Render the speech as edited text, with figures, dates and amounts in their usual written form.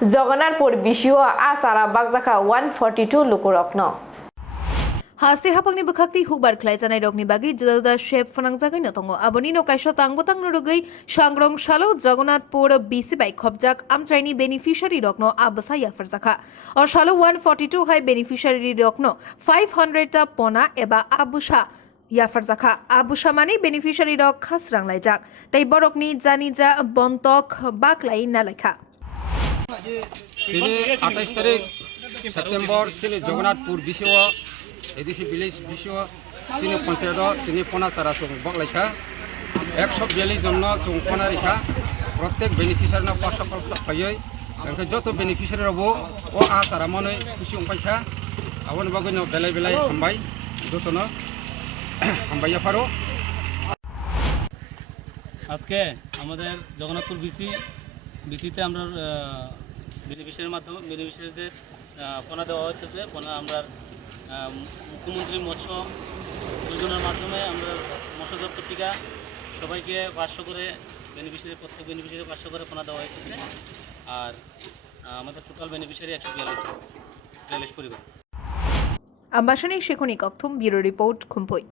Jagannathpur বিশিও Aasara বাগজাখা 142 লুকুরকন Haste Haphang ni bukhaktui hukbar khwlai chanai rokni bagwi juda shape phwnagjagwi tongo aboni no kaisa tangbotang nurugui sangrong salo Jagannathpur BC bai khobjak amchaini beneficiary rokno abasa yafarjakha or salo 142 hai beneficiary rokno 500 ta pona eba abusha yafarjakha abusha mani beneficiary rok khasrang laijak tai borokni jani ja bontok baklai na lekha তিনি 28 তারিখ September তিনি জগন্নাথপুর বিশিও এদিকে village বিশিও তিনি পঞ্চায়েত তিনি পনাচারা সুং বকলাইখা 142 জন সুং পনা রেখা প্রত্যেক beneficiary সকল পাইयै যত বেনিফিশিয়ারি রব ও আচারা মনে খুশি পাইখা আবন বাগৈ বেলাই বেলাই হামবাই যতন হামবাইয়া পারো। আজকে আমাদের জগন্নাথপুর বিসিতে আমরা বেনিফিশিয়ারির মাধ্যমে বেনিফিশিয়ারিদের পোনা দেওয়া হচ্ছে। পোনা আমরা মুখ্যমন্ত্রী মৎস্য যোজনার মাধ্যমে আমরা মৎস্য দপ্তর থেকে সবাইকে 500 করে প্রত্যেক বেনিফিশিয়ারি 500 করে পোনা দেওয়া হচ্ছে। আর আমাদের টোটাল বেনিফিশিয়ারি 142 পরিবার। Ambashani Shekhoni Kokthum, Bureau Report, Khumpui.